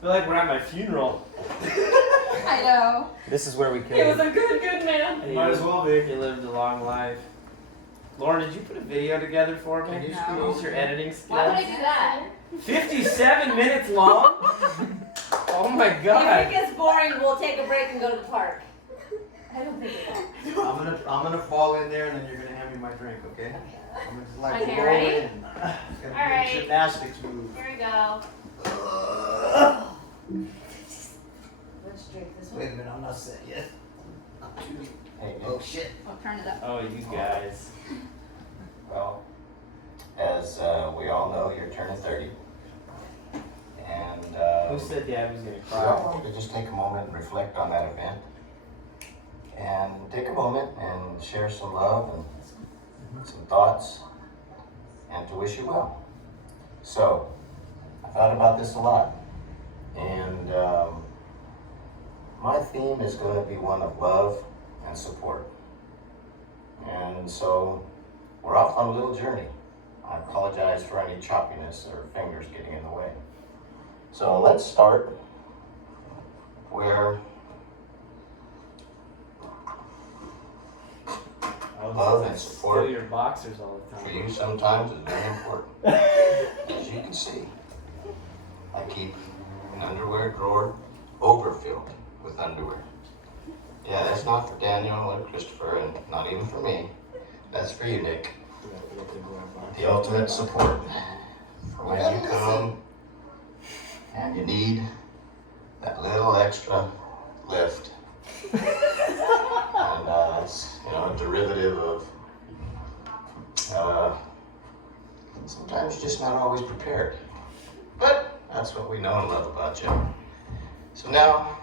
feel like we're at my funeral. I know. This is where we He came. was a good man. He might as well be. He lived a long life. Lauren, did you put a video together for me? No. Did you use your editing skills? Why would I do that? 57 minutes long? Oh my If it god. gets boring, we'll take a break and go to the park. I don't think it will. I'm gonna fall in there and then you're gonna hand me my drink, okay? I'm gonna just like Okay, roll ready? in. It's gonna be Alright. a gymnastics move. Here we go. Which drink? This Wait a one? minute, I'm not set yet. Hey, Oh shit. I'll turn it up. Oh, you guys. well, as we all know, you're turning 30. And Who said Dad was gonna I cry? want you to just take a moment and reflect on that event. And take a moment and share some love and some thoughts and to wish you well. So, I thought about this a lot. And my theme is going to be one of love and support. And so, we're off on a little journey. I apologize for any choppiness or fingers getting in the way. So let's start where love and support Steal your boxers all the for time. you sometimes is very important. As you can see, I keep an underwear drawer overfilled with underwear. Yeah, that's not for Daniel or Christopher, and not even for me. That's for you, Nick. The ultimate support for when you come and you need that little extra lift. And it's, a derivative of sometimes you're just not always prepared. But that's what we know and love about you. So now,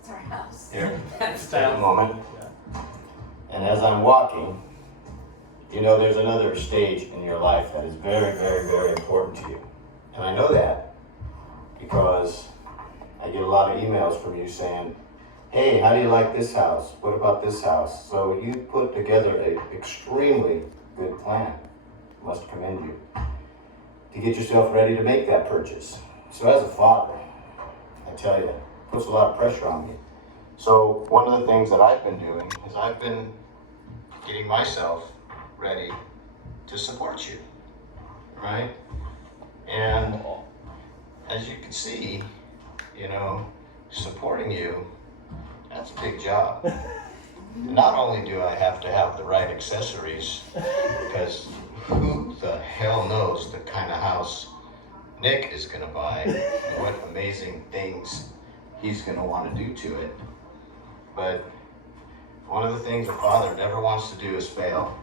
It's our house. here, That's take a moment. And as I'm walking, there's another stage in your life that is very, very, very important to you. And I know that because I get a lot of emails from you saying, hey, how do you like this house? What about this house? So you put together an extremely good plan. Must commend you. To get yourself ready to make that purchase. So as a father, I tell you, it puts a lot of pressure on me. So one of the things that I've been doing is I've been getting myself ready to support you, right? And as you can see, supporting you, that's a big job. Not only do I have to have the right accessories, because who the hell knows the kind of house Nick is gonna buy and what amazing things he's gonna want to do to it. But one of the things a father never wants to do is fail.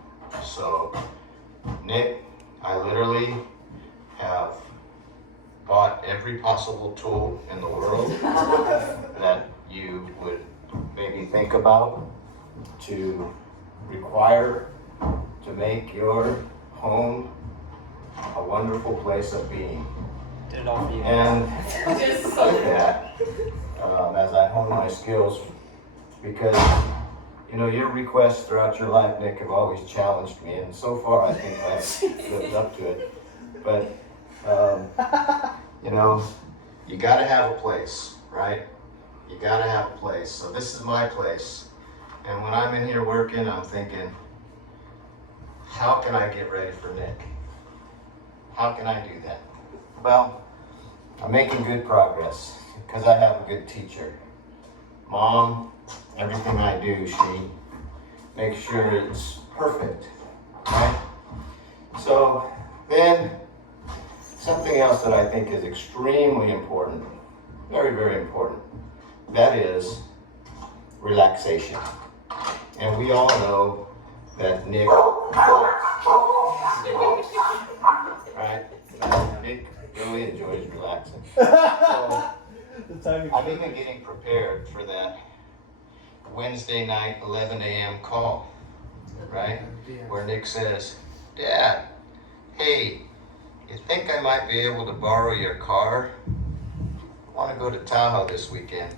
So, Nick, I literally have bought every possible tool in the world that you would maybe think about to require to make your home a wonderful place of being. Did it all for you. And Just so with that, as I hone my skills, because your requests throughout your life, Nick, have always challenged me, and so far I think I've lived up to it. But you gotta have a place, right? You gotta have a place. So this is my place, and when I'm in here working, I'm thinking, how can I get ready for Nick? How can I do that? Well, I'm making good progress because I have a good teacher. Mom, everything I do, she makes sure it's perfect, right? So then, something else that I think is extremely important, very, very important, that is relaxation. And we all know that Nick right? Nick really enjoys relaxing. So, I'm even getting prepared for that Wednesday night 11 a.m. call, right? Where Nick says, Dad, hey, you think I might be able to borrow your car? I want to go to Tahoe this weekend.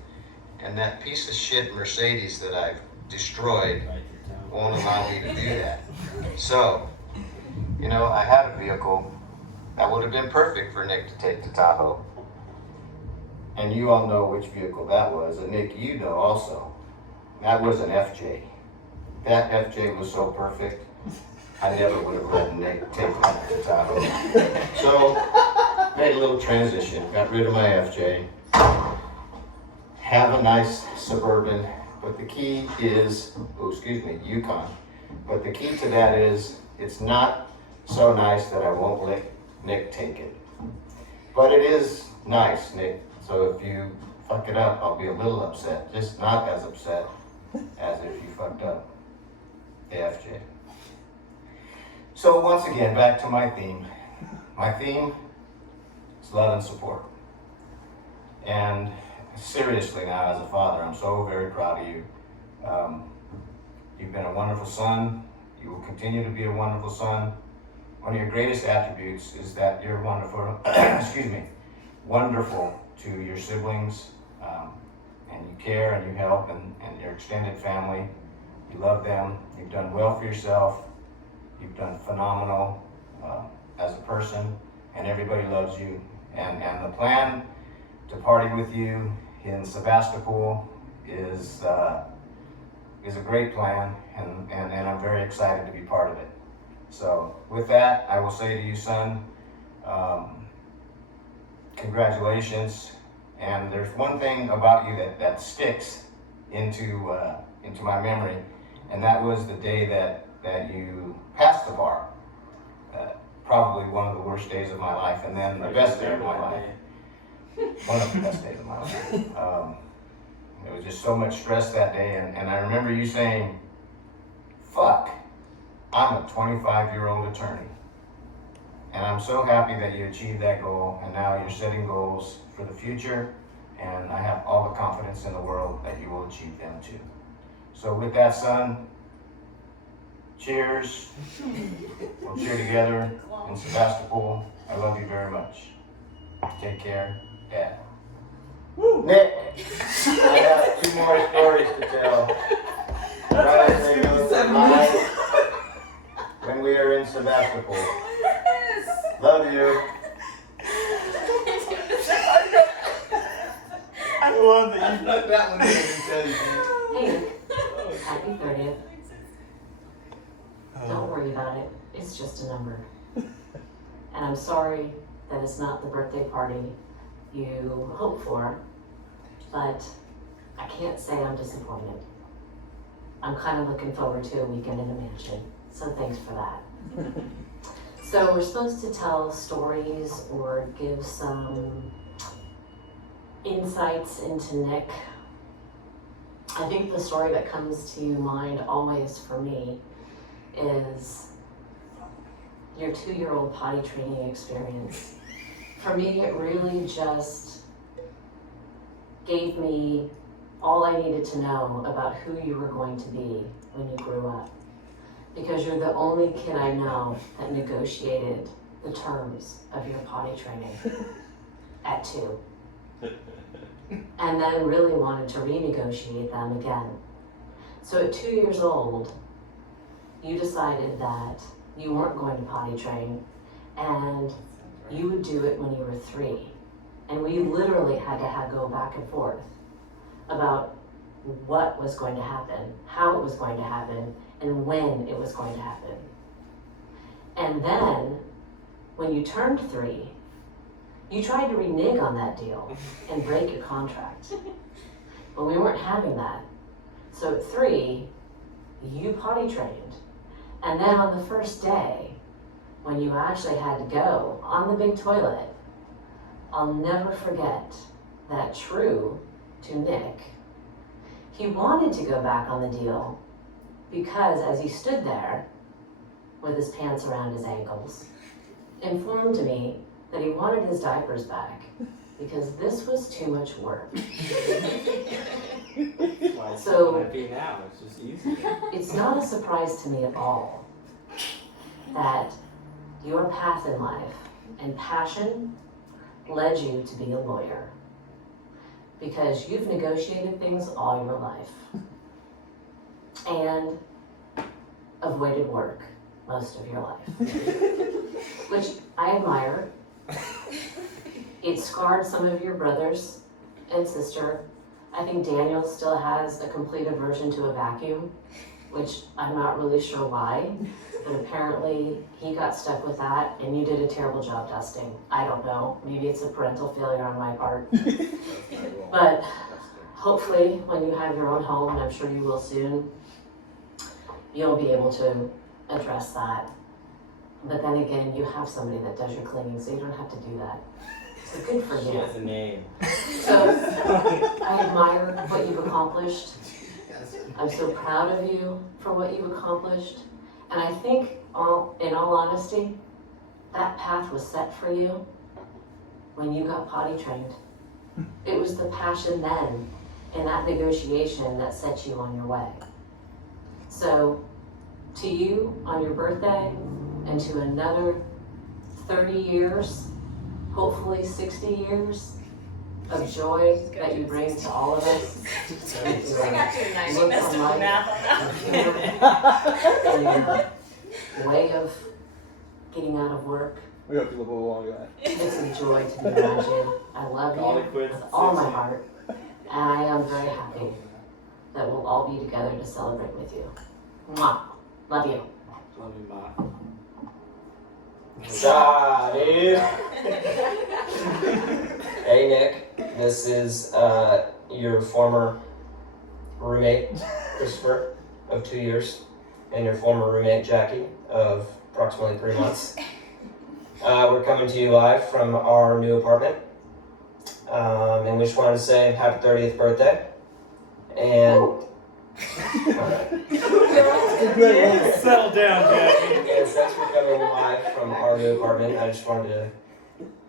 And that piece of shit Mercedes that I've destroyed won't allow me to do that. So, I had a vehicle that would have been perfect for Nick to take to Tahoe. and you all know which vehicle that was, and Nick, you know also. That was an FJ. That FJ was so perfect, I never would have let Nick take that to Tahoe. So, made a little transition, got rid of my FJ. Have a nice Suburban, but the key is, Yukon. But the key to that is, it's not so nice that I won't let Nick take it. But it is nice, Nick. So if you fuck it up, I'll be a little upset. Just not as upset as if you fucked up the FJ. So once again, back to my theme. My theme is love and support. And seriously now, as a father, I'm so very proud of you. You've been a wonderful son. You will continue to be a wonderful son. One of your greatest attributes is that you're wonderful, wonderful to your siblings, and you care and you help, and your extended family. You love them. You've done well for yourself. You've done phenomenal as a person, and everybody loves you. And the plan to party with you in Sebastopol is a great plan, and I'm very excited to be part of it. So with that, I will say to you, son, congratulations. And there's one thing about you that sticks into my memory, and that was the day that you passed the bar. Probably one of the worst days of my life, and then the best day of my life. One of the best days of my life. There was just so much stress that day, and I remember you saying, fuck, I'm a 25-year-old attorney. And I'm so happy that you achieved that goal, and now you're setting goals for the future, and I have all the confidence in the world that you will achieve them too. So with that, son, cheers. We'll cheer together in Sebastopol. I love you very much. Take care, Dad. Nick, I have 2 more stories to tell. Right as they go to mine, when we are in Sebastopol. Love you. I love that you snuck that one in and tell you. Hey, happy 30th. Don't worry about it. It's just a number. And I'm sorry that it's not the birthday party you hoped for, but I can't say I'm disappointed. I'm kind of looking forward to a weekend in the mansion, so thanks for that. So we're supposed to tell stories or give some insights into Nick. I think the story that comes to mind always for me is your 2-year-old potty training experience. For me, it really just gave me all I needed to know about who you were going to be when you grew up. Because you're the only kid I know that negotiated the terms of your potty training at 2. And then really wanted to renegotiate them again. So at 2 years old, you decided that you weren't going to potty train and you would do it when you were 3. And we literally had to go back and forth about what was going to happen, how it was going to happen, and when it was going to happen. And then, when you turned 3, you tried to renege on that deal and break your contract. But we weren't having that. So at 3, you potty trained. And then on the first day, when you actually had to go on the big toilet, I'll never forget that true to Nick, he wanted to go back on the deal because as he stood there with his pants around his ankles, informed me that he wanted his diapers back because this was too much work. So now, it's just easy. it's not a surprise to me at all that your path in life and passion led you to be a lawyer because you've negotiated things all your life and avoided work most of your life, which I admire. It scarred some of your brothers and sister. I think Daniel still has a completed version to a vacuum, which I'm not really sure why, but apparently he got stuck with that and you did a terrible job dusting. I don't know, maybe it's a parental failure on my part. But hopefully when you have your own home, and I'm sure you will soon, you'll be able to address that. But then again, you have somebody that does your cleaning, so you don't have to do that. So good for She you. has a name. So I admire what you've accomplished. I'm so proud of you for what you've accomplished. And I think, in all honesty, that path was set for you when you got potty trained. It was the passion then and that negotiation that set you on your way. So to you on your birthday and to another 30 years, hopefully 60 years of joy that you bring to all of us. I got you tonight. Look Messed on up my- the math on that. and way of getting out of work. We hope you live a little longer. It's a joy to be around you. I love All you the quiz with all my 60. heart. And I am very happy that we'll all be together to celebrate with you. Mwah. Love you. Love you, Ma. Nah, dude. Hey, Nick. This is your former roommate, Christopher, of 2 years, and your former roommate, Jackie, of approximately 3 months. We're coming to you live from our new apartment, and we just wanted to say happy 30th birthday. And alright. Settle down, Jackie. And since we're coming live from our new apartment, I just wanted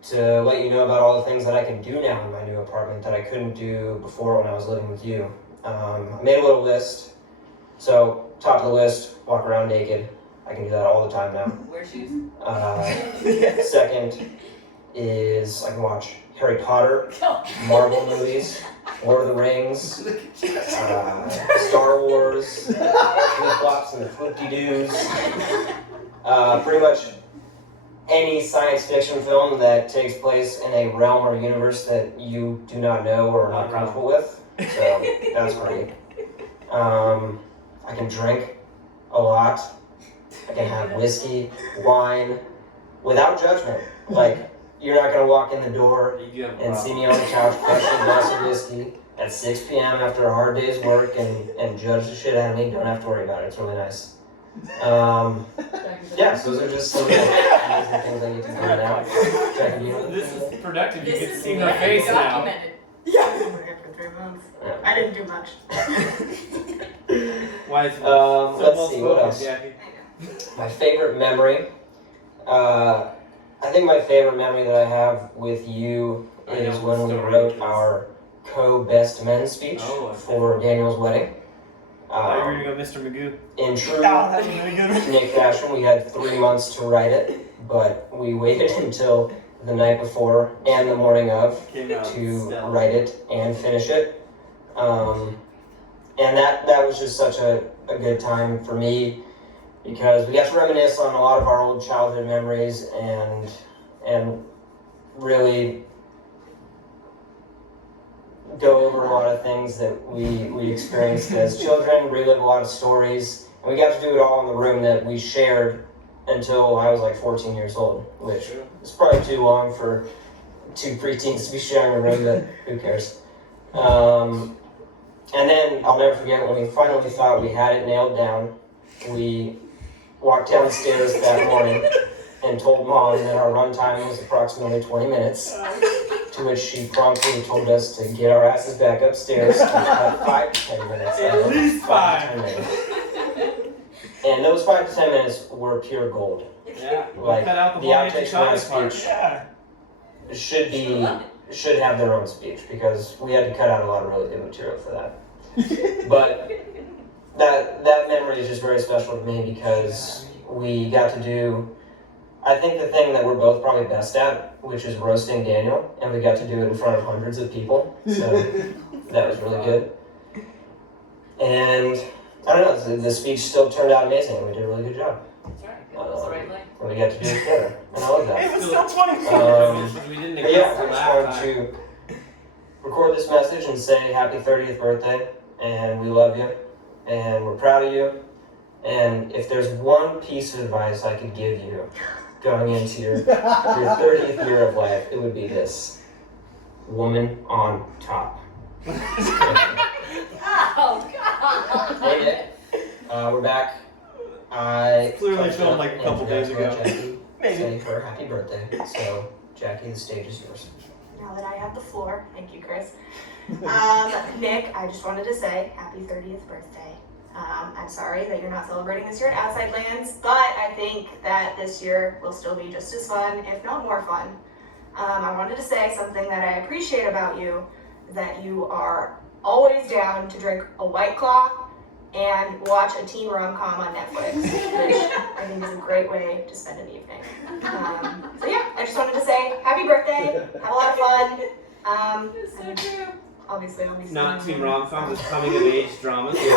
to let you know about all the things that I can do now in my new apartment that I couldn't do before when I was living with you. I made a little list. So, top of the list, walk around naked. I can do that all the time now. Wear shoes. Second is I can watch Harry Potter, Marvel movies, Lord of the Rings, Star Wars, Flip-Flops and the Flip-de-Doos. Pretty much any science fiction film that takes place in a realm or universe that you do not know or are not comfortable with. So that's great. I can drink a lot. I can have whiskey, wine, without judgment. Like, you're not gonna walk in the door You do have a and see problem. me on the couch crushing a glass of whiskey at 6 p.m. after a hard day's work and judge the shit out of me. Don't have to worry about it. It's really nice. Yeah, so those are just some of the amazing things I get to do now. Jackie, you know This is productive. You This get to is see her face now. documented. Yeah, we were here for 3 months. I didn't do much. Why is it let's see, what else? Jackie? My favorite memory. I think my favorite memory that I have with you I is know when the we story wrote is. our co-best men speech Oh, okay. for Daniel's wedding. I thought you were gonna go Mr. Magoo. In true that's really good. Nick fashion, we had 3 months to write it, but we waited until the night before and the morning of Came out to stellar. write it and finish it. And that was just such a good time for me because we got to reminisce on a lot of our old childhood memories and really go over a lot of things that we experienced as children, relive a lot of stories. And we got to do it all in the room that we shared until I was like 14 years old, which is probably too long for 2 preteens to be sharing a room, but who cares? And then I'll never forget when we finally thought we had it nailed down, we walked down the stairs that morning and told Mom that our runtime was approximately 20 minutes, to which she promptly told us to get our asses back upstairs and cut 5 to 10 minutes. At out of least 5 to 10 minutes. And those 5 to 10 minutes were pure gold. Yeah. We'll Like, cut out the the Bonnie outtakes from my Child part. speech should have their own speech because we had to cut out a lot of really good material for that. But that memory is just very special to me because we got to do, I think, the thing that we're both probably best at, which is roasting Daniel, and we got to do it in front of hundreds of people. So that was really good. And I don't know, the speech still turned out amazing, and we did a really good job. That's right. That's the right leg. And we got to do it together, and I love that. It was still 20 Um, We didn't But yeah, expect I to just laugh wanted time. to record this message and say happy 30th birthday, and we love you, and we're proud of you. And if there's one piece of advice I could give you going into your 30th year of life, it would be this: woman on top. Oh, God. Hey, Nick. We're back. I Clearly touched filmed up like a couple and days forgot to ago. Jackie say her happy birthday. So, Jackie, the stage is yours. Now that I have the floor, thank you, Chris. Nick, I just wanted to say happy 30th birthday. I'm sorry that you're not celebrating this year at Outside Lands, but I think that this year will still be just as fun, if not more fun. I wanted to say something that I appreciate about you, that you are always down to drink a White Claw and watch a teen rom-com on Netflix, which I think is a great way to spend an evening. So yeah, I just wanted to say happy birthday, have a lot of fun. It's so true. Obviously, I'll be Not seeing teen you. rom-coms, it's coming of age dramas. sorry.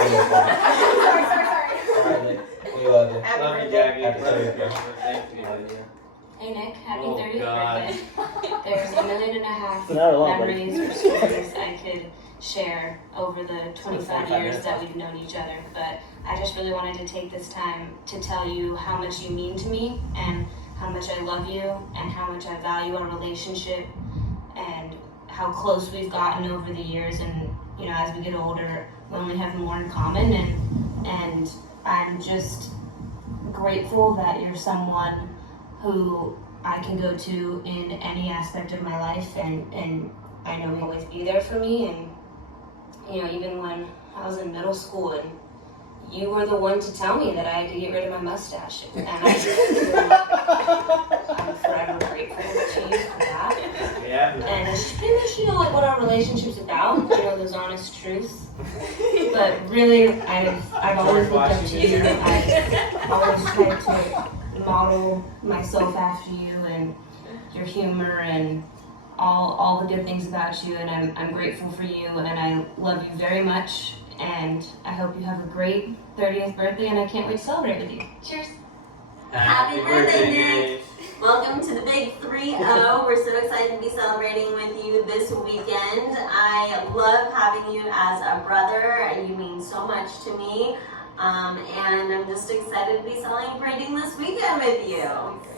Alright, Nick. We love you. Happy Love you, birthday. Jackie. Happy Love you, 30th birthday. Thank you. Hey Nick, happy Oh, 30th God. birthday. There's 1.5 million Not a lot, buddy. memories or stories I could share over the 25 years that we've known each other, but I just really wanted to take this time to tell you how much you mean to me and how much I love you and how much I value our relationship and how close we've gotten over the years. And you know, as we get older, we only have more in common, and I'm just grateful that you're someone who I can go to in any aspect of my life, and I know you'll always be there for me. And you know, even when I was in middle school, and you were the one to tell me that I had to get rid of my mustache, and I'm forever grateful to you for that. Yeah. And it's just pretty much, you know, like what our relationship's about, you know, those honest truths. But really, I've always looked up to you. I've always tried to model myself after you and your humor and all the good things about you. And I'm grateful for you, and I love you very much. And I hope you have a great 30th birthday, and I can't wait to celebrate with you. Cheers. Happy birthday, Nick. Welcome to the Big 3-0. We're so excited to be celebrating with you this weekend. I love having you as a brother. You mean so much to me. And I'm just excited to be celebrating this weekend with you.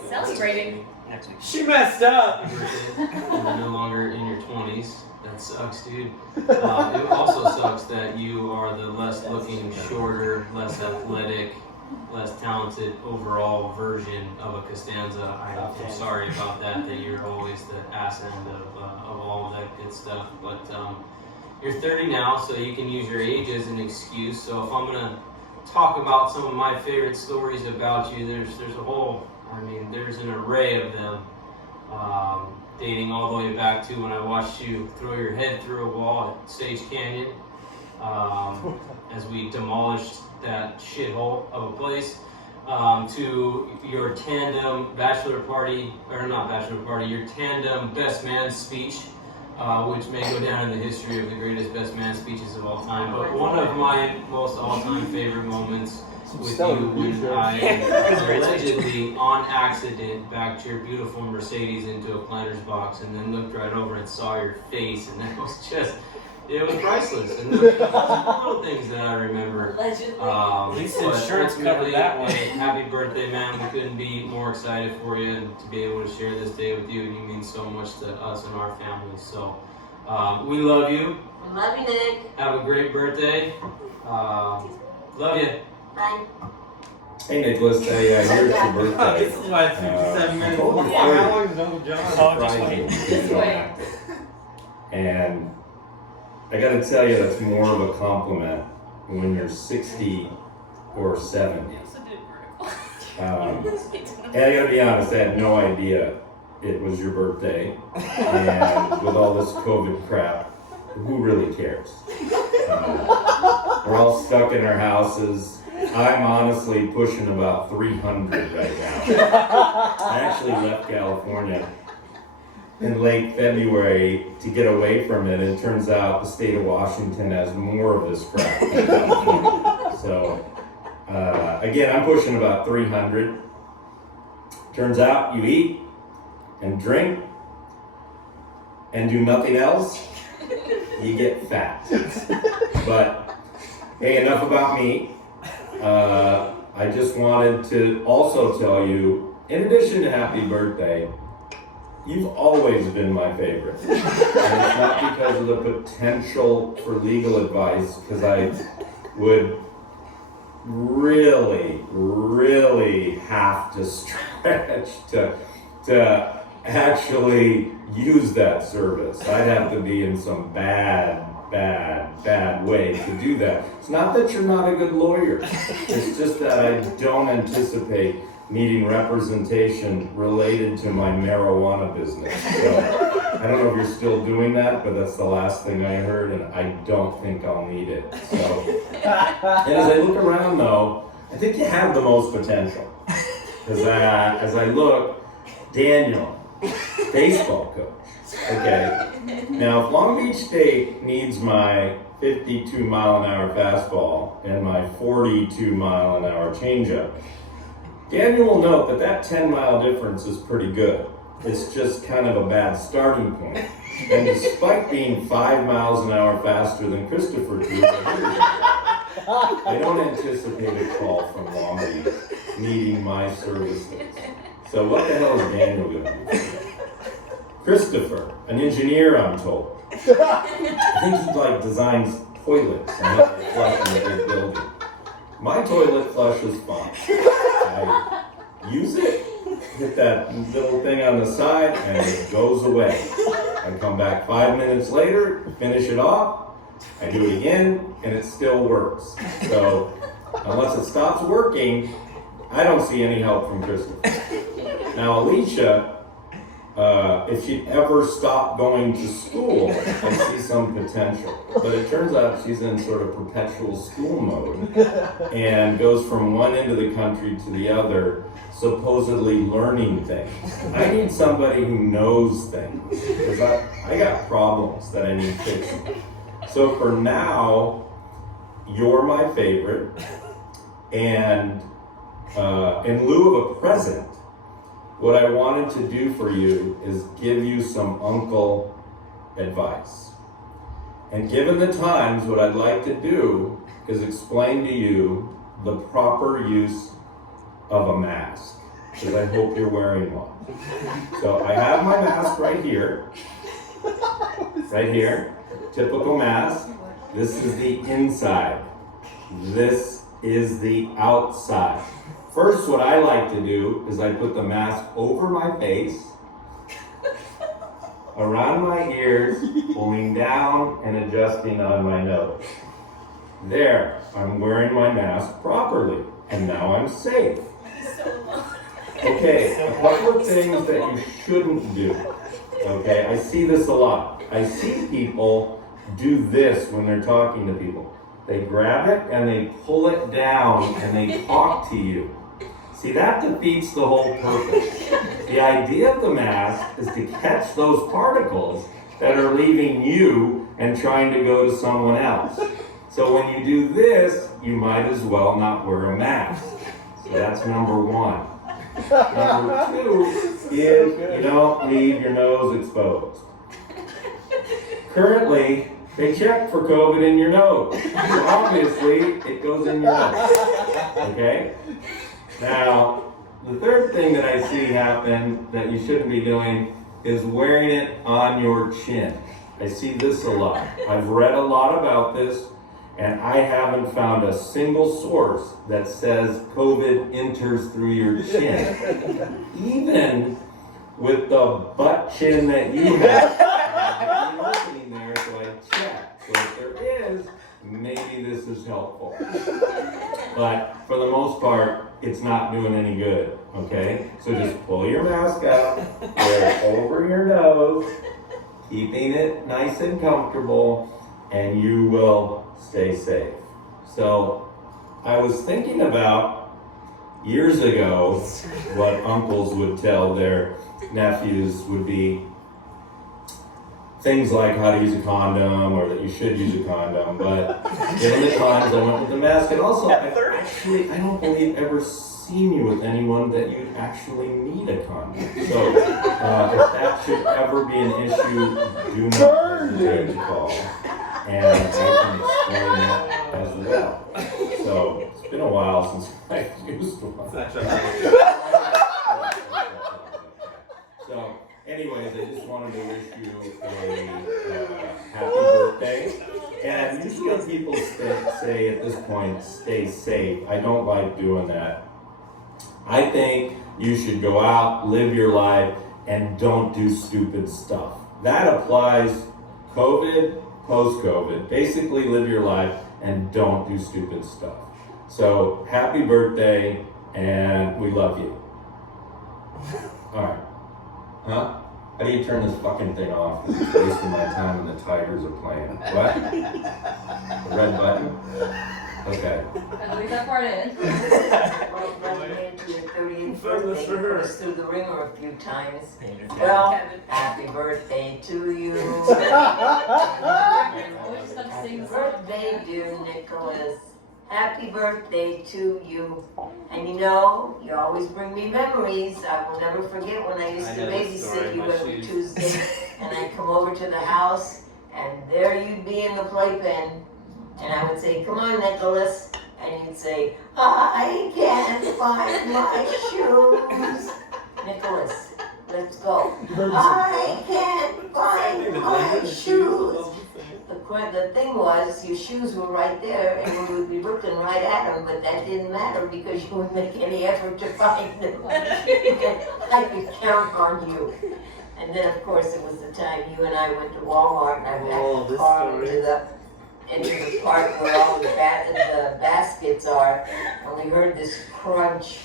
Celebrating. Next week. She messed up. You're no longer in your 20s. That sucks, dude. It also sucks that you are the less looking, shorter, less athletic, less talented overall version of a Costanza. I'm sorry about that, that you're always the ass end of all of that good stuff. But you're 30 now, so you can use your age as an excuse. So if I'm going to talk about some of my favorite stories about you, there's a whole, there's an array of them. Dating all the way back to when I watched you throw your head through a wall at Sage Canyon, as we demolished that shithole of a place, to your tandem your tandem best man speech, which may go down in the history of the greatest best man speeches of all time. But one of my most all-time favorite moments with you when I allegedly, on accident, backed your beautiful Mercedes into a planter's box and then looked right over and saw your face, and that was just, it was priceless. And there were little things that I remember. Allegedly. At least insurance covered that one. Happy birthday, man. We couldn't be more excited for you and to be able to share this day with you. You mean so much to us and our family. So we love you. I love you, Nick. Have a great birthday. Love you. Bye. Hey Nicholas, here's your birthday. This is why it's 57 minutes. Oh, How long is Uncle John? This way. And I gotta tell you, that's more of a compliment when you're 60 or 70. And I gotta be honest, I had no idea it was your birthday. And with all this COVID crap, who really cares? We're all stuck in our houses. I'm honestly pushing about 300 right now. I actually left California in late February to get away from it. It turns out the state of Washington has more of this crap than California. So, again, I'm pushing about 300. Turns out you eat and drink and do nothing else, you get fat. But hey, enough about me. I just wanted to also tell you, in addition to happy birthday, you've always been my favorite. And it's not because of the potential for legal advice, because I would really, really have to stretch to actually use that service. I'd have to be in some bad way to do that. It's not that you're not a good lawyer. It's just that I don't anticipate needing representation related to my marijuana business. So I don't know if you're still doing that, but that's the last thing I heard, and I don't think I'll need it. So, and as I look around though, I think you have the most potential. Because as I look, Daniel, baseball coach. Okay. Now, if Long Beach State needs my 52-mile-an-hour fastball and my 42-mile-an-hour changeup, Daniel will note that that 10-mile difference is pretty good. It's just kind of a bad starting point. And despite being 5 miles an hour faster than Christopher Cruz, I don't anticipate a call from Long Beach needing my services. So what the hell is Daniel going to do? Christopher, an engineer, I'm told. I think he designs toilets and has it flush in a big building. My toilet flush is fine. I use it, hit that little thing on the side, and it goes away. I come back 5 minutes later, finish it off, I do it again, and it still works. So unless it stops working, I don't see any help from Christopher. Now Alicia, if she ever stopped going to school, I see some potential. But it turns out she's in sort of perpetual school mode and goes from one end of the country to the other, supposedly learning things. I need somebody who knows things, because I got problems that I need fixing. So for now, you're my favorite, and in lieu of a present, what I wanted to do for you is give you some uncle advice. And given the times, what I'd like to do is explain to you the proper use of a mask, because I hope you're wearing one. So I have my mask right here, typical mask. This is the inside. This is the outside. First, what I like to do is I put the mask over my face, around my ears, pulling down and adjusting on my nose. There, I'm wearing my mask properly, and now I'm safe. Okay, a couple of things that you shouldn't do. Okay, I see this a lot. I see people do this when they're talking to people. They grab it and they pull it down and they talk to you. See, that defeats the whole purpose. The idea of the mask is to catch those particles that are leaving you and trying to go to someone else. So when you do this, you might as well not wear a mask. So that's number one. Number two is you don't leave your nose exposed. Currently, they check for COVID in your nose. So obviously, it goes in your nose. Okay? Now, the third thing that I see happen that you shouldn't be doing is wearing it on your chin. I see this a lot. I've read a lot about this, and I haven't found a single source that says COVID enters through your chin. Even with the butt chin that you have. There's an opening there, so I check. So if there is, maybe this is helpful. But for the most part, it's not doing any good, okay? So just pull your mask up, wear it over your nose, keeping it nice and comfortable, and you will stay safe. So I was thinking about years ago what uncles would tell their nephews would be things like how to use a condom or that you should use a condom, but given the times I went with the mask, and also I don't believe ever seen you with anyone that you'd actually need a condom. So if that should ever be an issue, do not hesitate to call. And I can explain that as well. So it's been a while since I used one. So anyways, I just wanted to wish you a happy birthday. And usually when people say at this point, stay safe, I don't like doing that. I think you should go out, live your life, and don't do stupid stuff. That applies COVID, post-COVID. Basically live your life and don't do stupid stuff. So happy birthday, and we love you. All right. Huh? How do you turn this fucking thing off? It's wasting my time and the Tigers are playing. What? The red button? Okay. Gotta leave that part in. Well, you made it to your 30th birthday, you put us through the ringer a few times. Well, happy birthday to you. Happy birthday, dear Nicholas. Happy birthday to you. And you know, you always bring me memories. I will never forget when I used to babysit you every Tuesday. And I'd come over to the house, and there you'd be in the playpen. And I would say, come on, Nicholas. And you'd say, I can't find my shoes. Nicholas, let's go. I can't find my shoes. The thing was, your shoes were right there, and we would be looking right at them, but that didn't matter because you wouldn't make any effort to find them. I could count on you. And then, of course, it was the time you and I went to Walmart, and I backed the car into the part where all the baskets are, and we heard this crunch.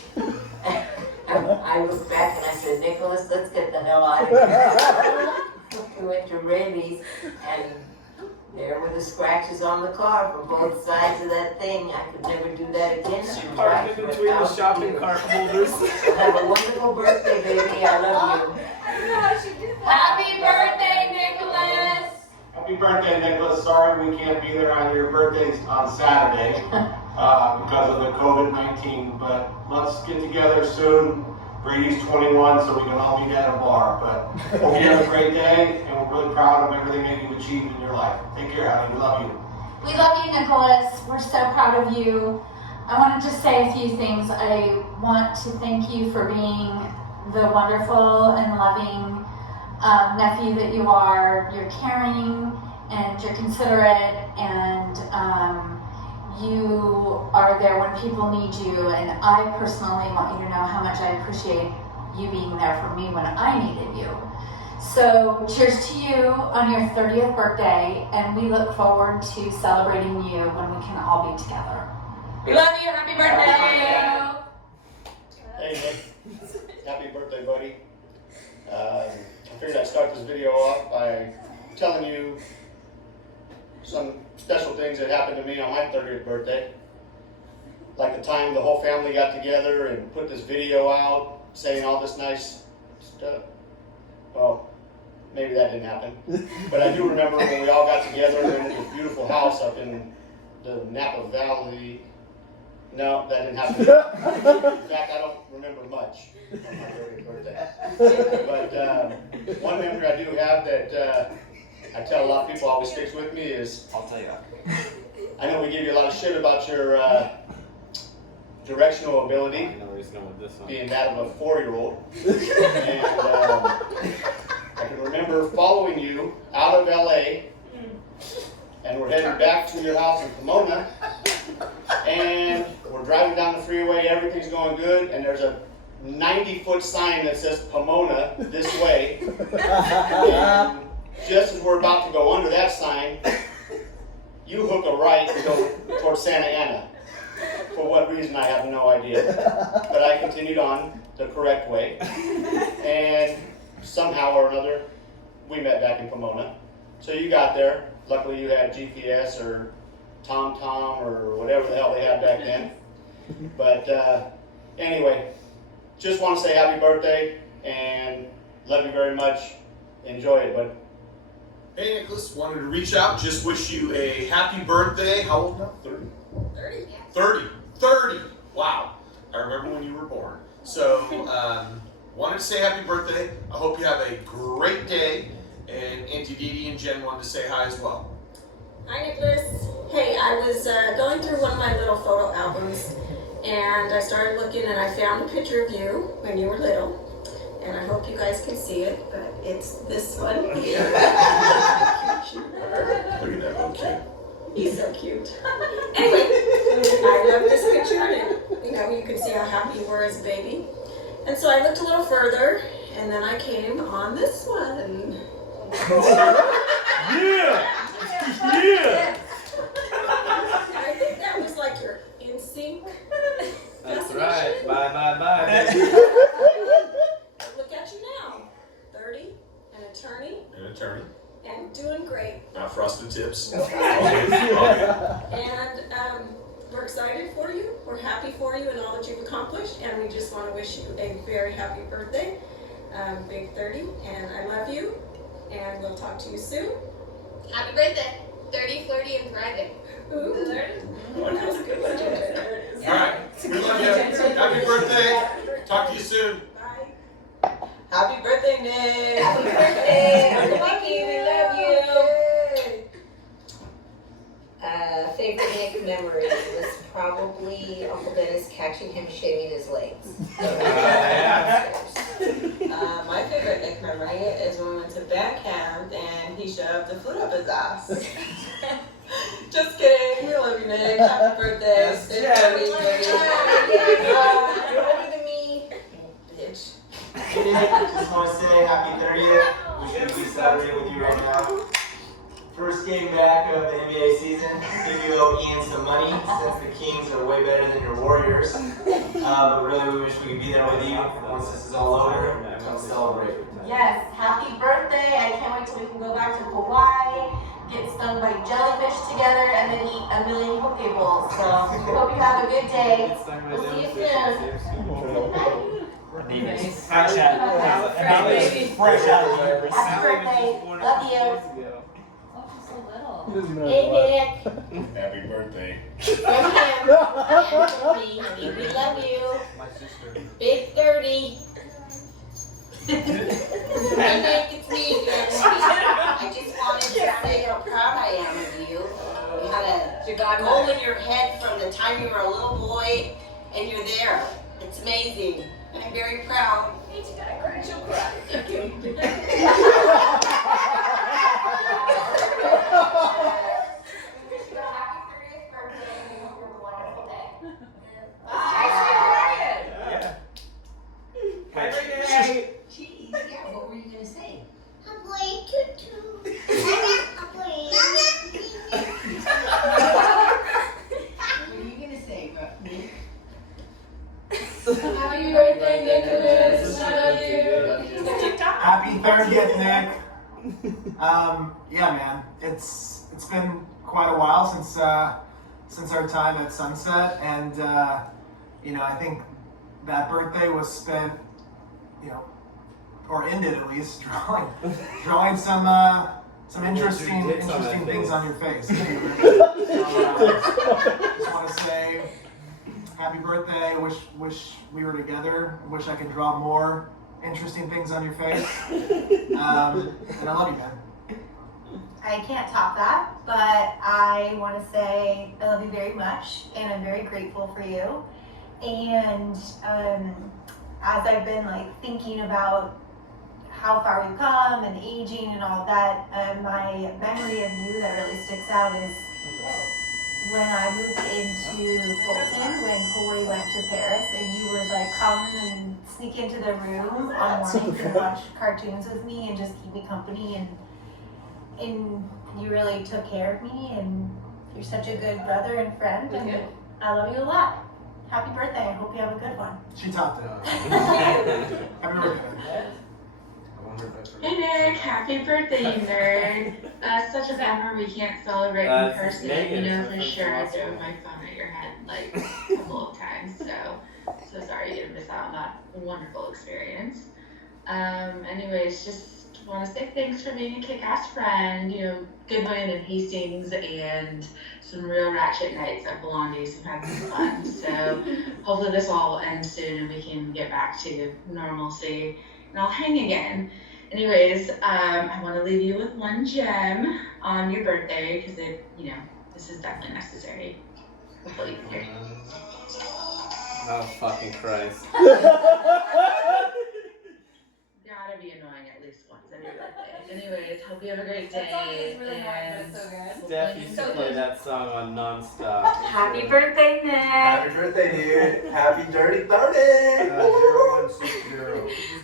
I looked back and I said, Nicholas, let's get the hell out of here. We went to Randy's, and there were the scratches on the car from both sides of that thing. I could never do that again. She parked in between the shopping cart holders. Have a wonderful birthday, baby. I love you. I don't know how she did that. Happy birthday, Nicholas! Happy birthday, Nicholas. Sorry we can't be there on your birthdays on Saturday because of the COVID-19, but let's get together soon. Brady's 21, so we can all meet at a bar. But hope you have a great day, and we're really proud of everything that you've achieved in your life. Take care, honey. We love you. We love you, Nicholas. We're so proud of you. I want to just say a few things. I want to thank you for being the wonderful and loving nephew that you are. You're caring and you're considerate, and you are there when people need you. And I personally want you to know how much I appreciate you being there for me when I needed you. So cheers to you on your 30th birthday, and we look forward to celebrating you when we can all be together. We love you. Happy birthday! Hey Nick, happy birthday, buddy. I figured I'd start this video off by telling you some special things that happened to me on my 30th birthday. Like the time the whole family got together and put this video out saying all this nice stuff. Well, maybe that didn't happen. But I do remember when we all got together in this beautiful house up in the Napa Valley. No, that didn't happen. In fact, I don't remember much on my 30th birthday. But one memory I do have that I tell a lot of people always sticks with me is, I'll tell you. I know we give you a lot of shit about your directional ability, I know where he's going with this one. being that of a 4-year-old. And I can remember following you out of LA, and we're heading back to your house in Pomona, and we're driving down the freeway, everything's going good, and there's a 90-foot sign that says Pomona this way. And just as we're about to go under that sign, you hook a right and go towards Santa Ana. For what reason, I have no idea. But I continued on the correct way. And somehow or another, we met back in Pomona. So you got there. Luckily, you had GPS or TomTom or whatever the hell they had back then. But anyway, just want to say happy birthday and love you very much. Enjoy it, bud. Hey Nicholas, wanted to reach out, just wish you a happy birthday. How old now? 30? 30. 30. 30. Wow. I remember when you were born. So, wanted to say happy birthday. I hope you have a great day. And Auntie Dee Dee and Jen wanted to say hi as well. Hi, Nicholas. Hey, I was going through one of my little photo albums, and I started looking, and I found a picture of you when you were little. And I hope you guys can see it, but it's this one here. Look at that little kid. He's so cute. Anyway, I love this picture, and you can see how happy you were as a baby. And so I looked a little further, and then I came on this one. Yeah! Yeah! I think that was like your instinct. That's right. Bye. Look at you now. 30, an attorney, An attorney. and doing great. Not frosted tips. And we're excited for you. We're happy for you and all that you've accomplished. And we just want to wish you a very happy birthday. Big 30. And I love you. And we'll talk to you soon. Happy birthday. 30, flirty, and thriving. Ooh. That was a good one, Ginger. All right. We love you. Happy birthday. Talk to you soon. Happy birthday, Nick. Happy birthday. Uncle Mikey, we love you. Favorite Nick memory was probably Uncle Dennis catching him shaving his legs. My favorite Nick memory is when we went to band camp and he shoved the food up his ass. Just kidding. We love you, Nick. Happy birthday. You're older than me. Bitch. Just want to say happy 30th. We should be celebrating with you right now. First game back of the NBA season. Give you owe Ian some money since the Kings are way better than your Warriors. But really, we wish we could be there with you once this is all over. Come celebrate. Yes, happy birthday. I can't wait till we can go back to Hawaii, get stung by jellyfish together, and then eat a million poke bowls. So, hope you have a good day. We'll see you soon. Fresh out. Fresh out. Happy birthday. Love you. He doesn't know Hey, how to Nick. Happy birthday. From him and from me, honey. We love you. Big 30. Hey Nick, it's me again. I just wanted to say how proud I am of you. You had a goal in your head from the time you were a little boy, and you're there. It's amazing. I'm very proud. Ain't you gotta cry? She'll cry. Thank you. Jeez, yeah, what were you gonna say? I'm going to What are you gonna say, Nick? Happy birthday, Nicholas. Love you. Happy 30th, Nick. Yeah, man, it's been quite a while since our time at Sunset, and I think that birthday was spent, or ended at least, drawing some interesting things on your face. Just want to say happy birthday. Wish we were together. Wish I could draw more interesting things on your face. And I love you, man. I can't top that, but I want to say I love you very much, and I'm very grateful for you. And as I've been thinking about how far we've come and aging and all that, my memory of you that really sticks out is when I moved into Fulton, when Corey went to Paris, and you would come and sneak into the room on mornings and watch cartoons with me and just keep me company, and you really took care of me, and you're such a good brother and friend, and I love you a lot. Happy birthday. I hope you have a good one. She topped it. Happy birthday. Hey Nick, happy birthday, you nerd. Such a bummer we can't celebrate in person. For sure I threw my phone at your head a couple of times, so sorry you didn't miss out on that wonderful experience. Anyways, just just want to say thanks for being a kick-ass friend. You know, good night in Hastings and some real ratchet nights at Blondie's and having some fun. So hopefully this all ends soon and we can get back to normalcy and I'll hang again. Anyways, I want to leave you with one gem on your birthday because this is definitely necessary. Hopefully you can hear. Oh, fucking Christ. Gotta be annoying at least once on your birthday. Anyways, hope you have a great day. That song is really annoying, but it's so good. Steph used to play that song on nonstop. Happy birthday, Nick! Happy birthday, dude. Happy dirty 30. 0160.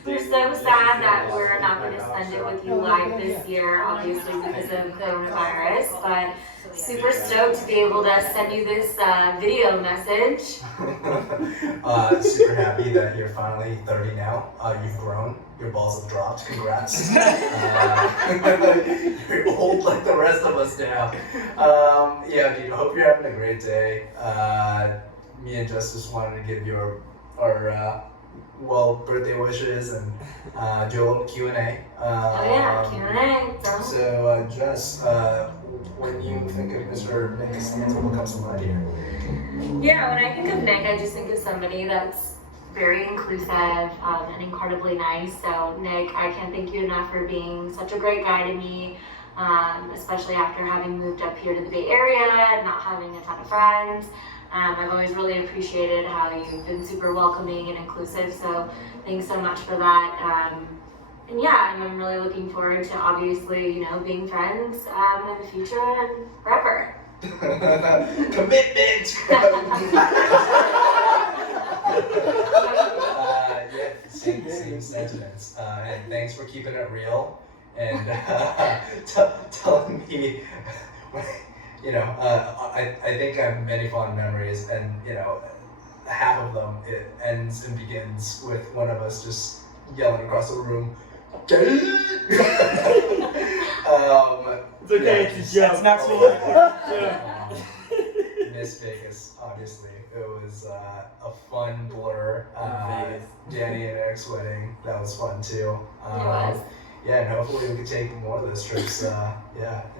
We're so sad that we're not going to spend it with you live this year, obviously because of coronavirus, but super stoked to be able to send you this video message. Super happy that you're finally 30 now. You've grown. Your balls have dropped. Congrats. You're old like the rest of us now. Yeah, dude, I hope you're having a great day. Me and Justice wanted to give you our birthday wishes and do a little Q&A. Q&A. So, Jess, when you think of Mr. Nick Costanzo, what comes to mind here? Yeah, when I think of Nick, I just think of somebody that's very inclusive and incredibly nice. So, Nick, I can't thank you enough for being such a great guy to me, especially after having moved up here to the Bay Area and not having a ton of friends. I've always really appreciated how you've been super welcoming and inclusive, so thanks so much for that. And yeah, I'm really looking forward to obviously, being friends in the future and forever. Commitment! Yeah, same sentiments. And thanks for keeping it real and telling me, I think I have many fond memories, and half of them it ends and begins with one of us just yelling across the room. It's okay, it's a joke. It's not so Miss Vegas, obviously. It was a fun blur. Danny and Eric's wedding, that was fun too. Yeah, and hopefully we can take more of those trips in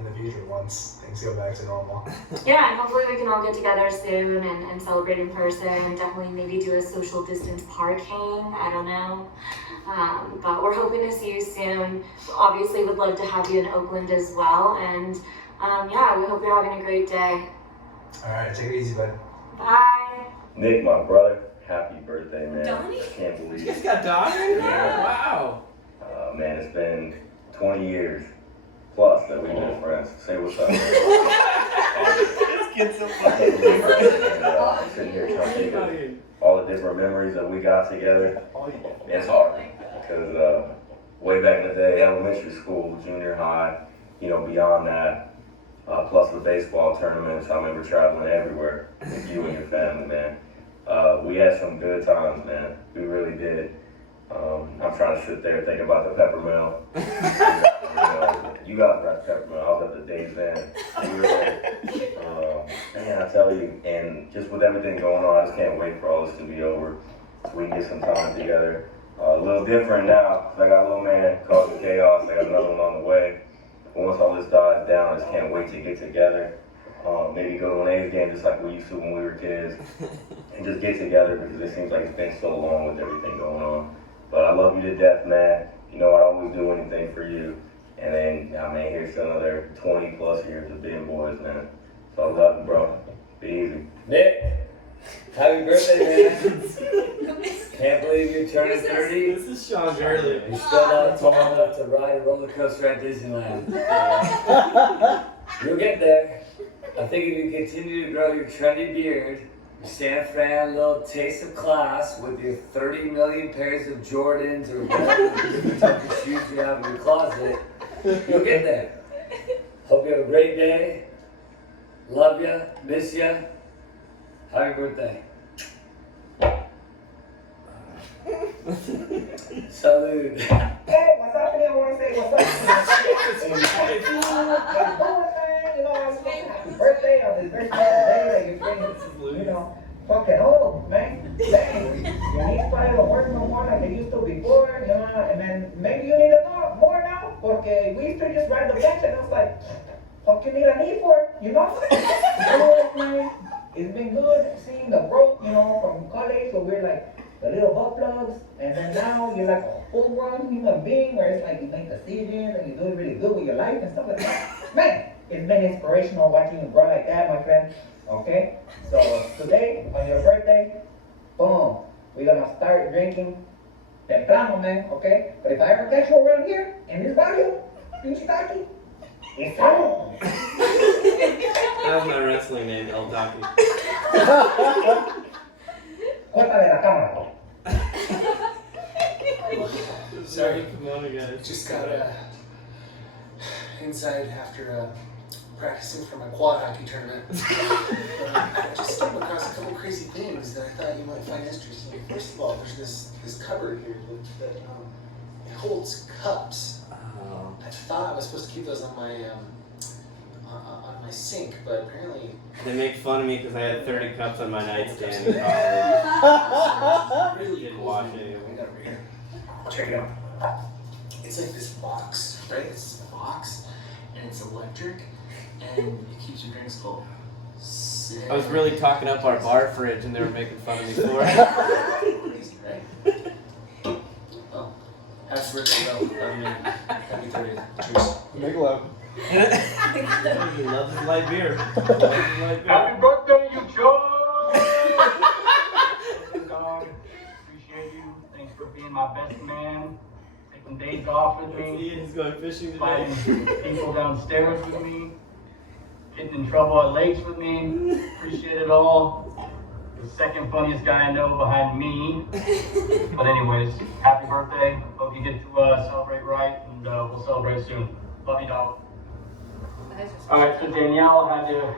the future once things go back to normal. Yeah, and hopefully we can all get together soon and celebrate in person. Definitely maybe do a social distance park hang, I don't know. But we're hoping to see you soon. Obviously would love to have you in Oakland as well. And we hope you're having a great day. All right, take it easy, bud. Bye. Nick, my brother, happy birthday, man. Donnie? I can't believe You it. just got Donnie? Wow. Man, it's been 20 years plus that we've been friends. Say what's up, man. This kid's so I'm sitting here trying to think of all the different memories that we got together. It's hard because way back in the day, elementary school, junior high, beyond that, plus the baseball tournaments, I remember traveling everywhere with you and your family, man. We had some good times, man. We really did. I'm trying to sit there and think about the peppermill. You guys got peppermill. I was at the Days Inn. We were there. Man, I tell you, and just with everything going on, I just can't wait for all this to be over so we can get some time together. A little different now, 'cause I got a little man causing chaos. I got another one on the way. But once all this dies down, I just can't wait to get together. Maybe go to an A's game just like we used to when we were kids. And just get together because it seems like it's been so long with everything going on. But I love you to death, man. I'd always do anything for you. And then, here's to another 20 plus years of being boys, man. So I love you, bro. Be easy. Nick, happy birthday, man. Can't believe you're turning 30. This is Sean Gurley. You're still not tall enough to ride a roller coaster at Disneyland. You'll get there. I think if you continue to grow your trendy beard, your San Fran little taste of class with your 30 million pairs of Jordans or whatever different type of shoes you have in your closet, you'll get there. Hope you have a great day. Love ya, miss ya. Happy birthday. Salud. Hey, what's happening? I want to say what's up. Happy birthday on this birthday today that you're getting, fucking old, man. Dang. Your knees probably don't work no more like they used to before, and then maybe you need a lot more now. off. Good, man. It's been good seeing the growth, from college, so we're like the little butt plugs, and then now you're like a full-grown human being where it's like you make decisions and you're doing really good with your life and stuff like that. Man, it's been inspirational watching you grow like that, my friend. Okay? So today, on your birthday, boom, we're gonna start drinking temprano, man, okay? But if I ever catch you around here, in this barrio, pinche Taki, it's on. That was my wrestling name, El Taki. Córtale la cámara. Sorry, come on, guys. Just got inside after practicing for my quad hockey tournament. I just stumbled across a couple crazy things that I thought you might find interesting. First of all, there's this cupboard here that it holds cups. I thought I was supposed to keep those on my sink, but apparently They make fun of me because I had 30 cups on my nightstand in college. really Didn't cool wash thing. any of them. I got it right here. Check it out. It's like this box, right? It's this box, and it's electric, and it keeps your drinks cold. Sick. I was really talking up our bar fridge and they were making fun of me for it. Crazy, right? Oh, happy birthday, though. Love you, man. Happy 30th. Cheers. Make love. He loves his light beer. Happy birthday, you Joe! Dog, appreciate you. Thanks for being my best man. Taking days off with me. Ian's going fishing today. Fighting people downstairs with me. Getting in trouble at lakes with me. Appreciate it all. The second funniest guy I know behind me. But anyways, happy birthday. Hope you get to celebrate right, and we'll celebrate soon. Love you, dog. Alright, so Danielle had to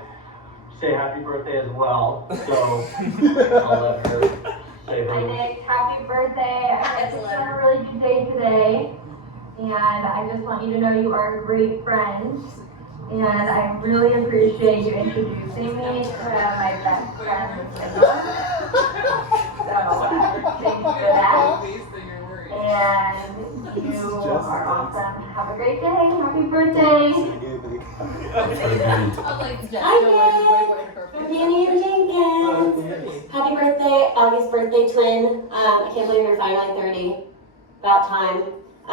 say happy birthday as well, so I'll let her say Hi her. Nick, happy birthday. I hope it's a really good day today. And I just want you to know you are a great friend. And I really appreciate you introducing me to my best friend. So thanks for that. And you are awesome. Have a great day. Happy birthday. Hi, Danny Jenkins. Happy birthday, August birthday twin. I can't believe you're finally 30. About time. I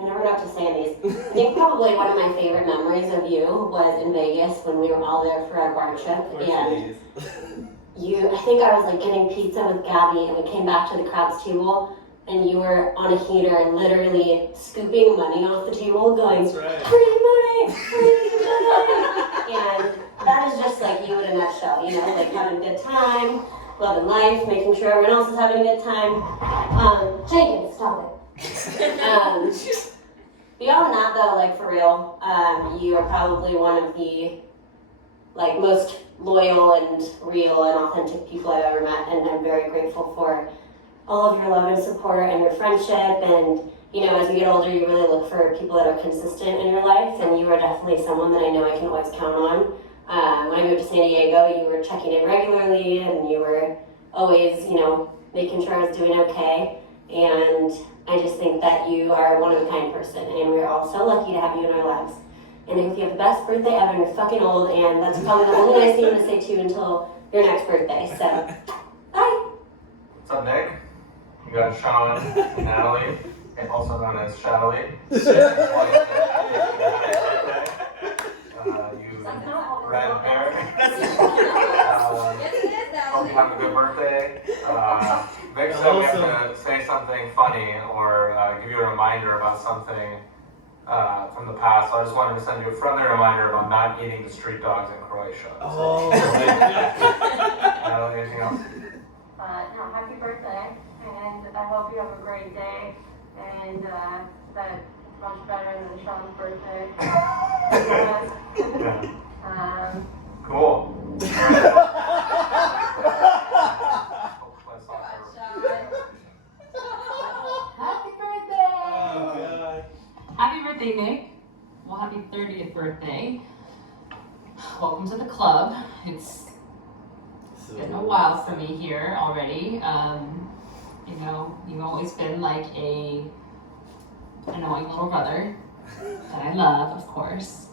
never know what to say in these. I think probably one of my favorite memories of you was in Vegas when we were all there for our bar trip. And I think I was like getting pizza with Gabby, and we came back to the crabs table. And you were on a heater and literally scooping money off the table, going, free money, free money. And that is just like you in a nutshell, like having a good time, loving life, making sure everyone else is having a good time. Jenkins, stop it. Beyond that though, like for real, you are probably one of the like most loyal and real and authentic people I've ever met, and I'm very grateful for all of your love and support and your friendship. And as you get older, you really look for people that are consistent in your life, and you are definitely someone that I know I can always count on. When I moved to San Diego, you were checking in regularly, and you were always, making sure I was doing okay. And I just think that you are a one-of-a-kind person, and we're all so lucky to have you in our lives. And I hope you have the best birthday ever, and you're fucking old, and that's probably the only nice thing I'm going to say to you until your next birthday. So, bye! What's up, Nick? You got Sean and Natalie, and also known as Shadowly. You red bear. Hope you have a good birthday. Vic said we have to say something funny or give you a reminder about something from the past. So I just wanted to send you a friendly reminder about not eating the street dogs in Croatia. Oh. Anything else? No, happy birthday, and I hope you have a great day, and that it's much better than Sean's birthday. Cool. Happy birthday! Oh, God. Happy birthday, Nick. Well, happy 30th birthday. Welcome to the club. It's been a while for me here already. You've always been like a annoying little brother that I love, of course.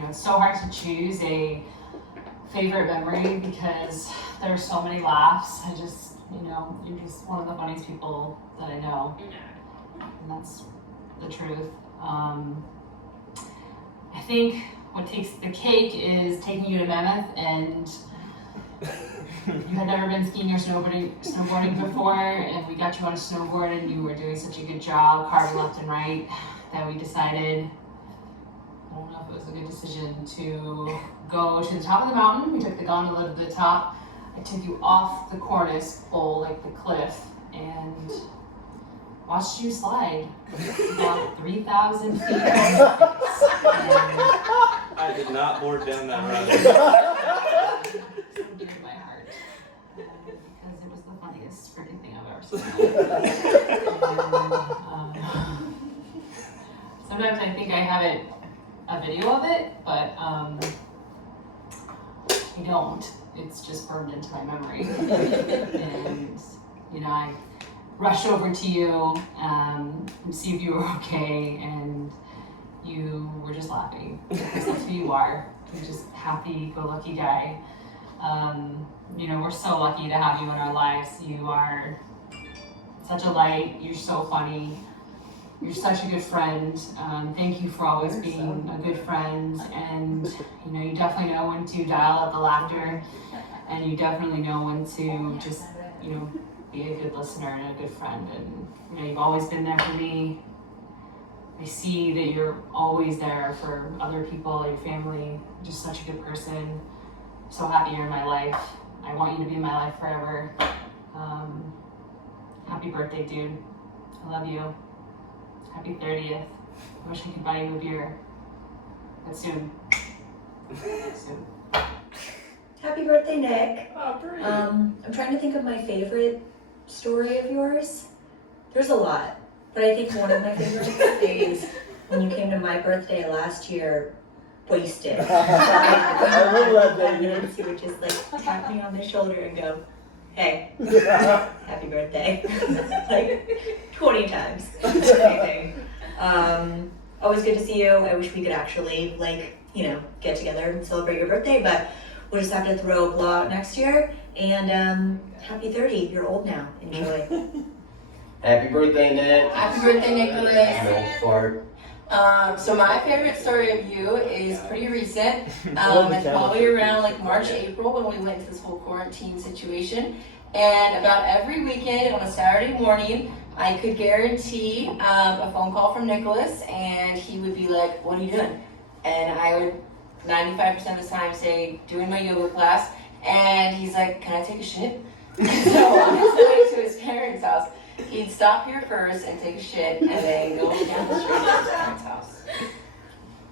you know, it's so hard to choose a favorite memory because there are so many laughs. I just, you know, you're just one of the funniest people that I know, and that's the truth. I think what takes the cake is taking you to Mammoth, and you had never been skiing or snowboarding before, and we got you on a snowboard, and you were doing such a good job carving left and right that we decided, I don't know if it was a good decision, to go to the top of the mountain. We took the gondola to the top. I took you off the cornice bowl, like the cliff, and watched you slide about 3,000 feet. I did not board down that road. So dear to my heart, because it was the funniest freaking thing I've ever seen. Sometimes I think I have a video of it, but I don't. It's just burned into my memory. And, you know, I rushed over to you and see if you were okay, and you were just laughing. Because that's who you are. You're just happy-go-lucky guy. You know, we're so lucky to have you in our lives. You are such a light. You're so funny. You're such a good friend. Thank you for always being a good friend. And, you know, you definitely know when to dial up the laughter, and you definitely know when to just, you know, be a good listener and a good friend. And, you know, you've always been there for me. I see that you're always there for other people, your family. You're just such a good person. I'm so happy you're in my life. I want you to be in my life forever. Happy birthday, dude. I love you. Happy 30th. I wish I could buy you a beer. But soon. Soon. Happy birthday, Nick. Oh, great. I'm trying to think of my favorite story of yours. There's a lot, but I think one of my favorite is when you came to my birthday last year, wasted. I remember that day, dude. You would just like tap me on the shoulder and go, "Hey, happy birthday," like 20 times. Amazing. Always good to see you. I wish we could actually, like, you know, get together and celebrate your birthday, but we'll just have to throw a blowout next year. And happy 30. You're old now. Enjoy. Happy birthday, Nick. Happy birthday, Nicholas. You old fart. So my favorite story of you is pretty recent. It's probably around like March, April when we went into this whole quarantine situation. And about every weekend on a Saturday morning, I could guarantee a phone call from Nicholas, and he would be like, "What are you doing?" And I would 95% of the time say, "Doing my yoga class." And he's like, "Can I take a shit?" So on his way to his parents' house, he'd stop here first and take a shit, and then go down the street to his parents' house.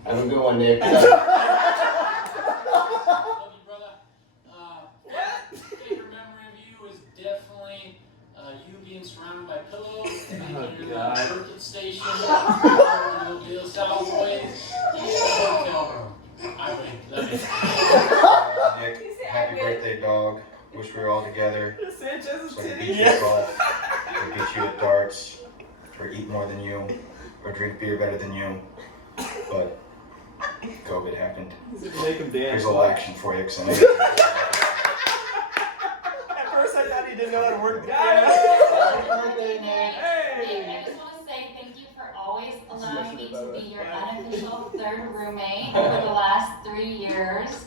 Have a good one, Nick. Favorite memory of you is definitely you being surrounded by pillows, making your God. circuit station, you'll be the South Boys, hotel room. I mean, love you. Nick, happy birthday, dog. Wish we were all together. Sanchez So I could beat you at golf, or get you at darts, or eat more than you, or drink beer better than you. But COVID happened. Make him dance. Here's a little action for you, because I know At first I thought he didn't know how to work the Happy birthday, Nick. I just want to say thank you for always allowing me to be your unofficial third roommate for the last 3 years.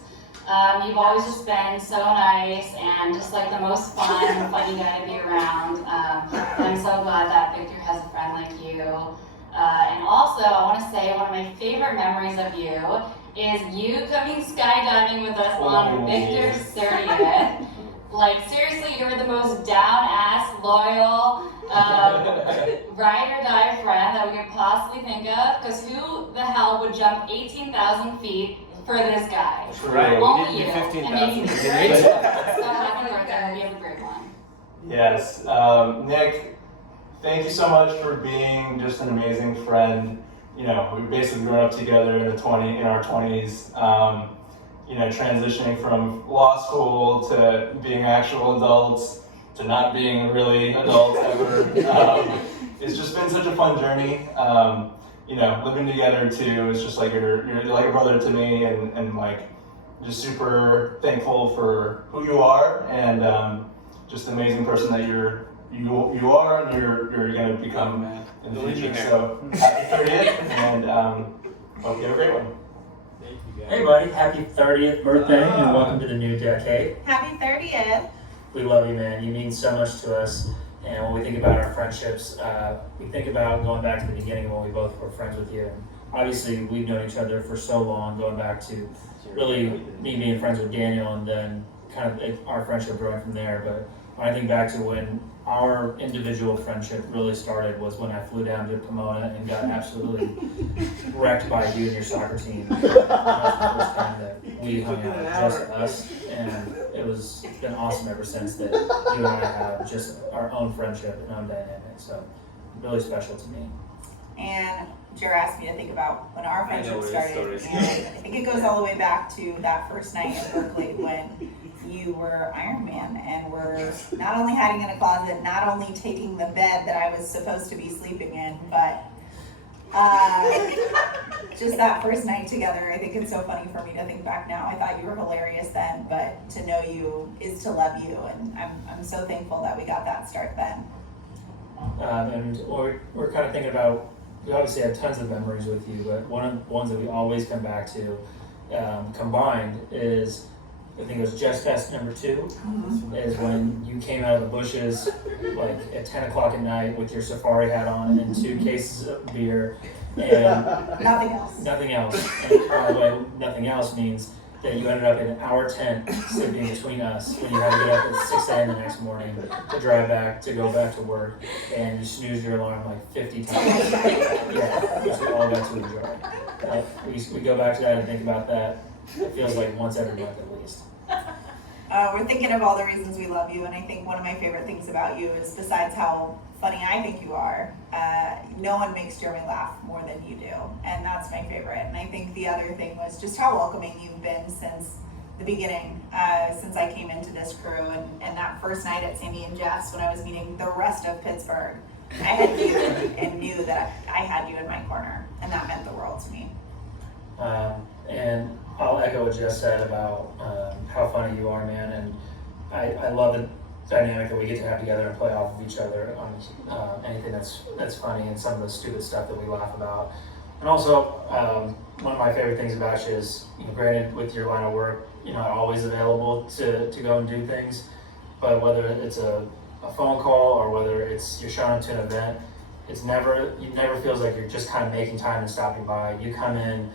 You've always just been so nice and just like the most fun, funny guy to be around. I'm so glad that Victor has a friend like you. And also, I want to say one of my favorite memories of you is you coming skydiving with us on Victor's 30th. Like, seriously, you were the most down-ass, loyal, ride or die friend that we could possibly think of. Because who the hell would jump 18,000 feet for this guy? Right. Only We you. did 15,000. And maybe me. So happy birthday. We have a great one. Yes, Nick, thank you so much for being just an amazing friend. You know, we basically grew up together in our 20s. You know, transitioning from law school to being actual adults to not being really adults ever. It's just been such a fun journey. living together too. It's just like you're like a brother to me, and like just super thankful for who you are, and just the amazing person that you are, and you're gonna become in the future. So happy 30th, and hope you have a great one. Hey buddy, happy 30th birthday and welcome to the new decade. Happy 30th. We love you, man. You mean so much to us. And when we think about our friendships, we think about going back to the beginning when we both were friends with you. And obviously, we've known each other for so long, going back to really me being friends with Daniel and then kind of our friendship growing from there. But when I think back to when our individual friendship really started was when I flew down to Pomona and got absolutely wrecked by you and your soccer team. That was the first time that we hung out, just us, and it's been awesome ever since that you and I have just our own friendship and own dynamic. So really special to me. And Jer asked me to think about when our friendship started, and I think it goes all the way back to that first night in Berkeley when you were Iron Man and were not only hiding in a closet, not only taking the bed that I was supposed to be sleeping in, but just that first night together. I think it's so funny for me to think back now. I thought you were hilarious then, but to know you is to love you, and I'm so thankful that we got that start then. And we're kind of thinking about, we obviously have tons of memories with you, but one of the ones that we always come back to combined is, I think it was Jess Fest number 2, is when you came out of the bushes like at 10 o'clock at night with your safari hat on and 2 cases of beer and nothing else. And by the way, nothing else means that you ended up in our tent sleeping between us when you had to get up at 6 a.m. the next morning to drive back, to go back to work, and you snoozed your alarm like 50 times. Yeah, which we all got to enjoy. We go back to that and think about that. It feels like once every month at least. We're thinking of all the reasons we love you, and I think one of my favorite things about you is, besides how funny I think you are, no one makes Jeremy laugh more than you do, and that's my favorite. And I think the other thing was just how welcoming you've been since the beginning, since I came into this crew, and that first night at Sandy and Jeff's when I was meeting the rest of Pittsburgh, I had you and knew that I had you in my corner, and that meant the world to me. And I'll echo what Jess said about how funny you are, man, and I love the dynamic that we get to have together and play off of each other on anything that's funny and some of the stupid stuff that we laugh about. And also, one of my favorite things about you is, granted with your line of work, you're not always available to go and do things, but whether it's a phone call or whether it's you're showing up to an event, it never feels like you're just kind of making time and stopping by. You come in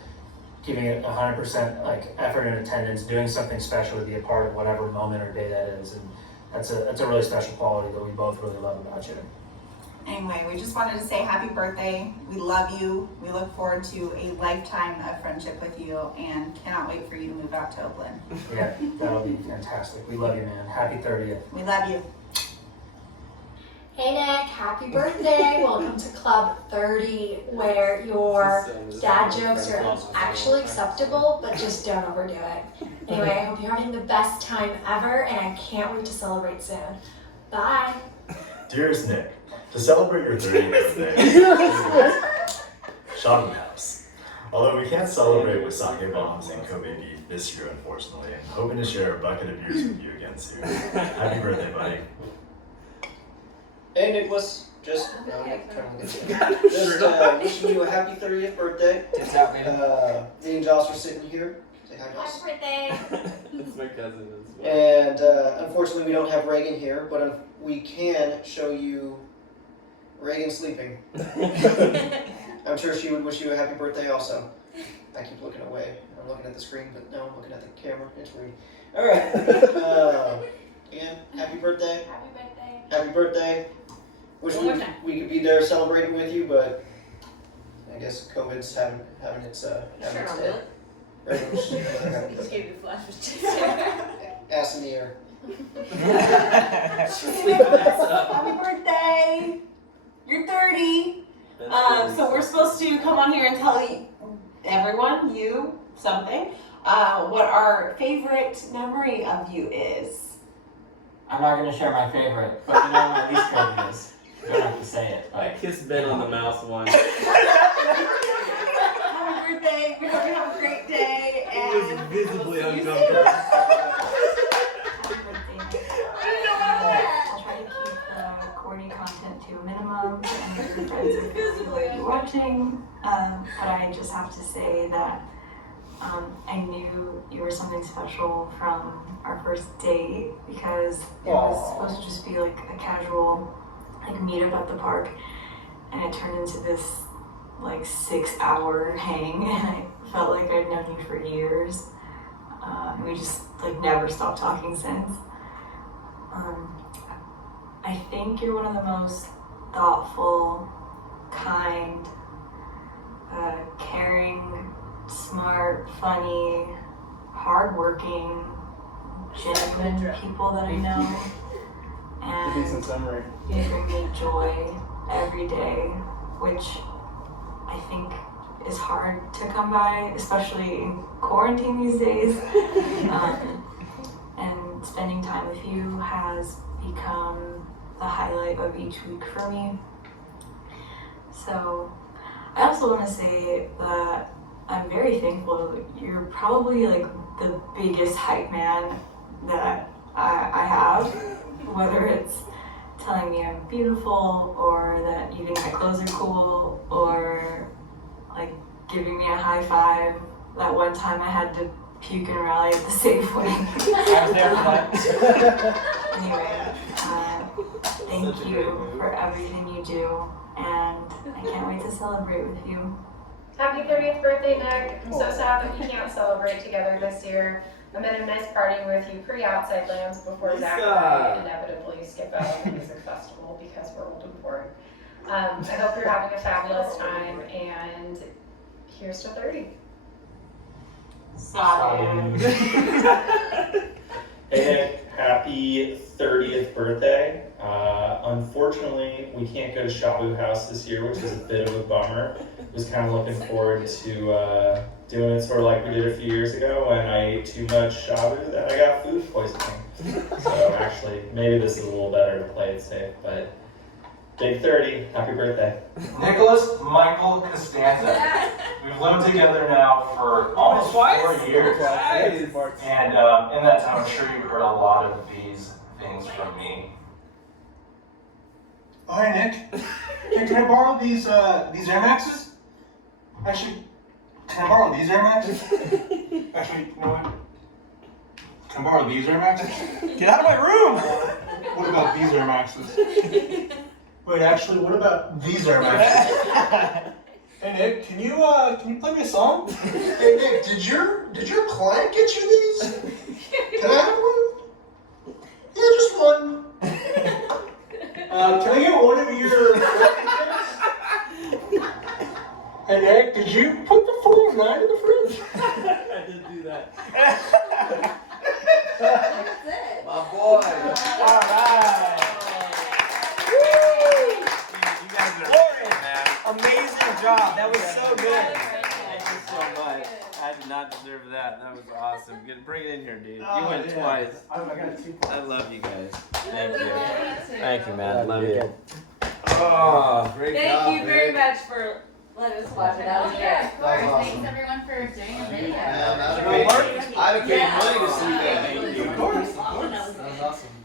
giving it 100% like effort and attendance, doing something special to be a part of whatever moment or day that is, and that's a really special quality that we both really love about you. Anyway, we just wanted to say happy birthday. We love you. We look forward to a lifetime of friendship with you, and cannot wait for you to move out to Oakland. Yeah, that'll be fantastic. We love you, man. Happy 30th. We love you. Hey Nick, happy birthday. Welcome to Club 30, where your dad jokes are actually acceptable, but just don't overdo it. Anyway, I hope you're having the best time ever, and I can't wait to celebrate soon. Bye. Dearest Nick, to celebrate your 30th birthday, Shopping House. Although we can't celebrate with sake bombs and Kobe beef this year, unfortunately, I'm hoping to share a bucket of beers with you again soon. Happy birthday, buddy. Hey Nicholas, just wishing you a happy 30th birthday. Me and Josh are sitting here. Say hi, Josh. Happy birthday. That's my cousin as well. And unfortunately we don't have Reagan here, but we can show you Reagan sleeping. I'm sure she would wish you a happy birthday also. I keep looking away. I'm looking at the screen, but no, I'm looking at the camera. It's weird. Alright. Again, happy birthday. Happy birthday. Happy birthday. Wish we could be there celebrating with you, but I guess COVID's having its day. Just gave you flashes. Ass in the air. Happy birthday! You're 30. So we're supposed to come on here and tell everyone, you, something, what our favorite memory of you is. I'm not going to share my favorite, but you know my least favorite is. You don't have to say it. I kissed Ben on the mouth once. We hope you have a great day. He was And visibly we'll see you uncomfortable. I'll try to keep the corny content to a minimum and be friends with you watching. But I just have to say that I knew you were something special from our first date because it was supposed to just be like a casual like meetup at the park, and it turned into this like 6-hour hang, and I felt like I'd known you for years. We just like never stopped talking since. I think you're one of the most thoughtful, kind, caring, smart, funny, hardworking, genuine people that I know. And Decent summary. you bring me joy every day, which I think is hard to come by, especially in quarantine these days. And spending time with you has become the highlight of each week for me. So I also want to say that I'm very thankful. You're probably like the biggest hype man that I have, whether it's telling me I'm beautiful or that you think my clothes are cool or like giving me a high five. That one time I had to puke and rally at the Safeway. I was there for that. Anyway, thank you for everything you do, and I can't wait to celebrate with you. Happy 30th birthday, Nick. I'm so sad that we can't celebrate together this year. I meant a nice partying with you pre-Outside Lands before Zach and I inevitably skip out on the music festival because we're old and boring. I hope you're having a fabulous time, and here's to 30. Hey, happy 30th birthday. Unfortunately, we can't go to Shabu House this year, which is a bit of a bummer. Was kind of looking forward to doing it sort of like we did a few years ago when I ate too much shabu that I got food poisoning. So actually, maybe this is a little better to play it safe, but big 30, happy birthday. Nicholas Michael Costanza. We've lived together now for almost 4 years. And in that time, I'm sure you've heard a lot of these things from me. Oh, hey, Nick. Hey, can I borrow these Air Maxes? Actually, can I borrow these Air Maxes? Actually, you know what? Can I borrow these Air Maxes? Get out of my room! What about these Air Maxes? Wait, actually, what about these Air Maxes? Hey, Nick, can you play me a song? Hey, Nick, did your client get you these? Can I have one? Yeah, just one. Can I get one of your... Hey, Nick, did you put the 409 in the fridge? I did do that. That's it. My boy. Alright. You guys are great, man. Amazing job. That was so good. Thank you so much. I did not deserve that. That was awesome. Bring it in here, dude. You went twice. I got 2 points. I love you guys. Thank you. Thank you, man. Love you. Oh, great job. Thank you very much for letting us watch it. That was great. Yeah, of course. Awesome. Thanks everyone for doing a video. I advocated money to see that. Thank you. Of course. That was awesome.